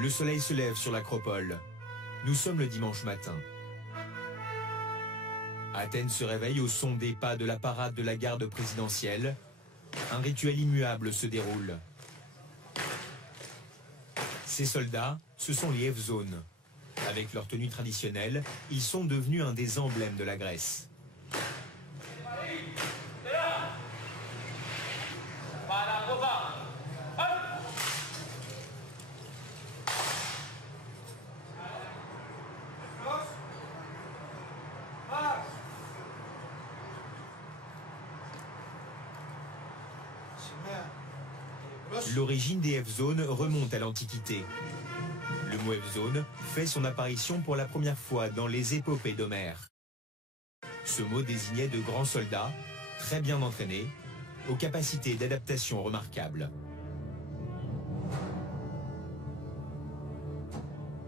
Le soleil se lève sur l'acropole. Nous sommes le dimanche matin. Athènes se réveille au son des pas de la parade de la garde présidentielle. Un rituel immuable se déroule. Ces soldats, ce sont les Evzones. Avec leur tenue traditionnelle, ils sont devenus un des emblèmes de la Grèce. L'origine des Evzones remonte à l'Antiquité. Le mot Evzone fait son apparition pour la première fois dans les épopées d'Homère. Ce mot désignait de grands soldats, très bien entraînés, aux capacités d'adaptation remarquables.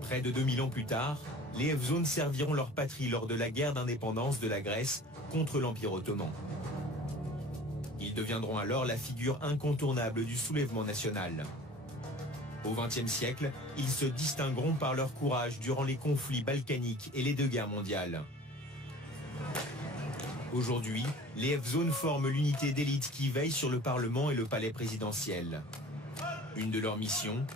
Près de 2000 ans plus tard, les Evzones serviront leur patrie lors de la guerre d'indépendance de la Grèce contre l'Empire ottoman. Ils deviendront alors la figure incontournable du soulèvement national. Au XXe siècle, ils se distingueront par leur courage durant les conflits balkaniques et les 2 guerres mondiales. Aujourd'hui, les Evzones forment l'unité d'élite qui veille sur le Parlement et le palais présidentiel. Une de leurs missions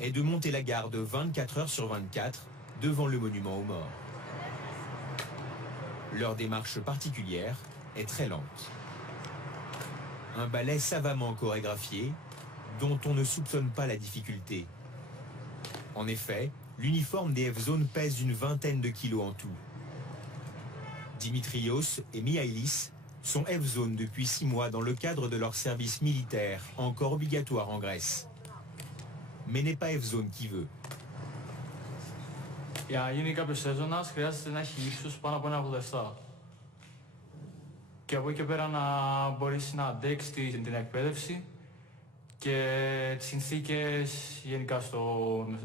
est de monter la garde 24 heures sur 24 devant le monument aux morts. Leur démarche particulière est très lente. Un ballet savamment chorégraphié, dont on ne soupçonne pas la difficulté. En effet, l'uniforme des Evzones pèse une vingtaine de kilos en tout. Dimitrios et Mihaïlis sont Evzones depuis 6 mois dans le cadre de leur service militaire, encore obligatoire en Grèce. Mais n'est pas Evzone qui veut. Για να γίνει κάποιος έζωνας χρειάζεται να έχει ύψος πάνω από 1,87. Και από εκεί και πέρα να μπορέσει να αντέξει την εκπαίδευση και τις συνθήκες γενικά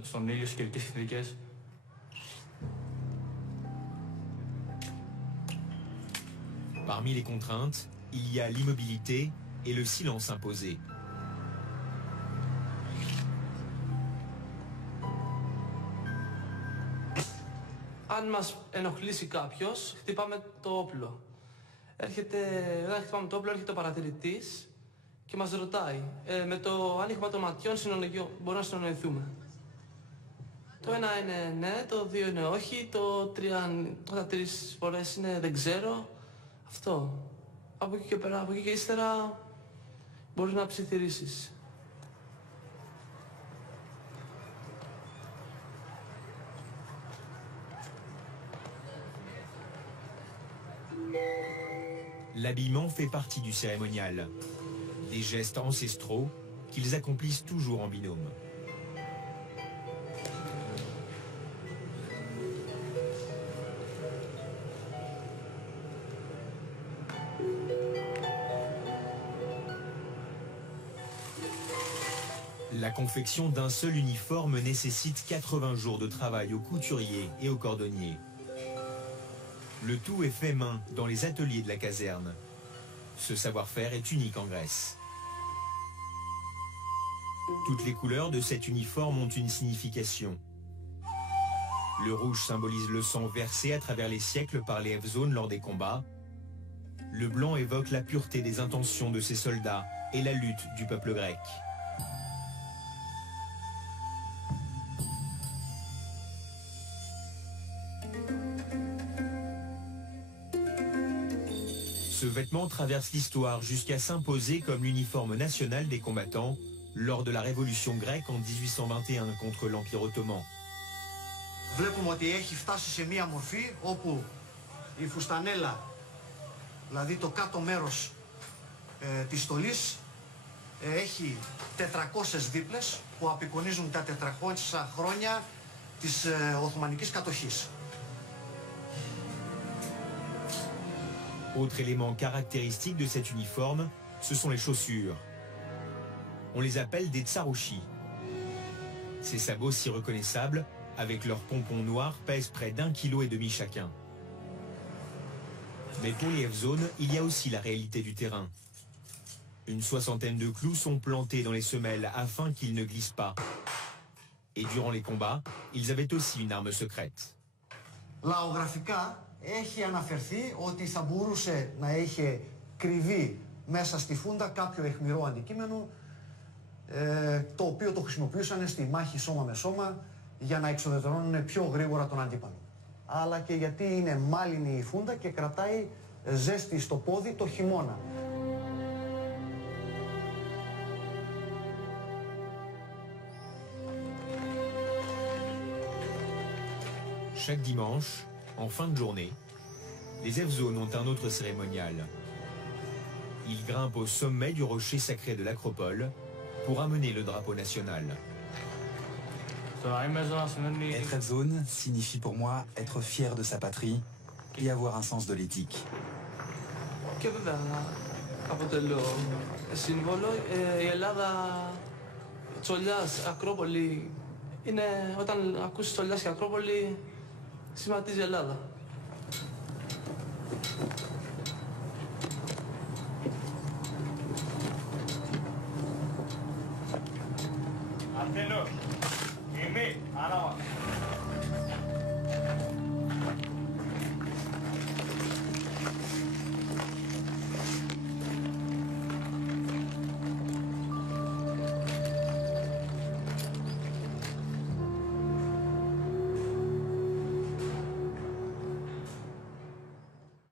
στον ήλιο, στις καιρικές συνθήκες. Parmi les contraintes, il y a l'immobilité et le silence imposé. Αν μας ενοχλήσει κάποιος, χτυπάμε το όπλο. Όταν χτυπάμε το όπλο, έρχεται ο παρατηρητής και μας ρωτάει. Με το άνοιγμα των ματιών μπορούμε να συνονοηθούμε. Το ένα είναι ναι, το δύο είναι όχι, το τρία, 3 φορές είναι δεν ξέρω. Αυτό. Από εκεί και πέρα, από εκεί και ύστερα μπορείς να ψιθυρίσεις. L'habillement fait partie du cérémonial. Des gestes ancestraux qu'ils accomplissent toujours en binôme. La confection d'un seul uniforme nécessite 80 jours de travail aux couturiers et aux cordonniers. Le tout est fait main dans les ateliers de la caserne. Ce savoir-faire est unique en Grèce. Toutes les couleurs de cet uniforme ont une signification. Le rouge symbolise le sang versé à travers les siècles par les Evzones lors des combats. Le blanc évoque la pureté des intentions de ces soldats et la lutte du peuple grec. Ce vêtement traverse l'histoire jusqu'à s'imposer comme l'uniforme national des combattants lors de la révolution grecque en 1821 contre l'Empire ottoman. Βλέπουμε ότι έχει φτάσει σε μία μορφή όπου η φουστανέλα, δηλαδή το κάτω μέρος της στολής, έχει 400 δίπλες που απεικονίζουν τα 400 χρόνια της Οθωμανικής κατοχής. Autre élément caractéristique de cet uniforme, ce sont les chaussures. On les appelle des tsarouchis. Ces sabots si reconnaissables, avec leurs pompons noirs, pèsent près d'1,5 kg chacun. Mais pour les Evzones, il y a aussi la réalité du terrain. Une 60aine de clous sont plantés dans les semelles afin qu'ils ne glissent pas. Et durant les combats, ils avaient aussi une arme secrète. Λαογραφικά έχει αναφερθεί ότι θα μπορούσε να είχε κρυβεί μέσα στη φούντα κάποιο αιχμηρό αντικείμενο το οποίο το χρησιμοποιούσαν στη μάχη σώμα με σώμα για να εξοδετερώνουν πιο γρήγορα τον αντίπαλο. Αλλά και γιατί είναι μάλινη η φούντα και κρατάει ζέστη στο πόδι το χειμώνα. Chaque dimanche, en fin de journée, les Evzones ont un autre cérémonial. Ils grimpent au sommet du rocher sacré de l'acropole pour amener le drapeau national. Être Evzone signifie pour moi être fier de sa patrie et avoir un sens de l'éthique. Και βέβαια αποτελώ σύμβολο. Η Ελλάδα, Τσολιάς, Ακρόπολη, είναι όταν ακούσεις Τσολιάς και Ακρόπολη, σχηματίζει η Ελλάδα. Αθηνό.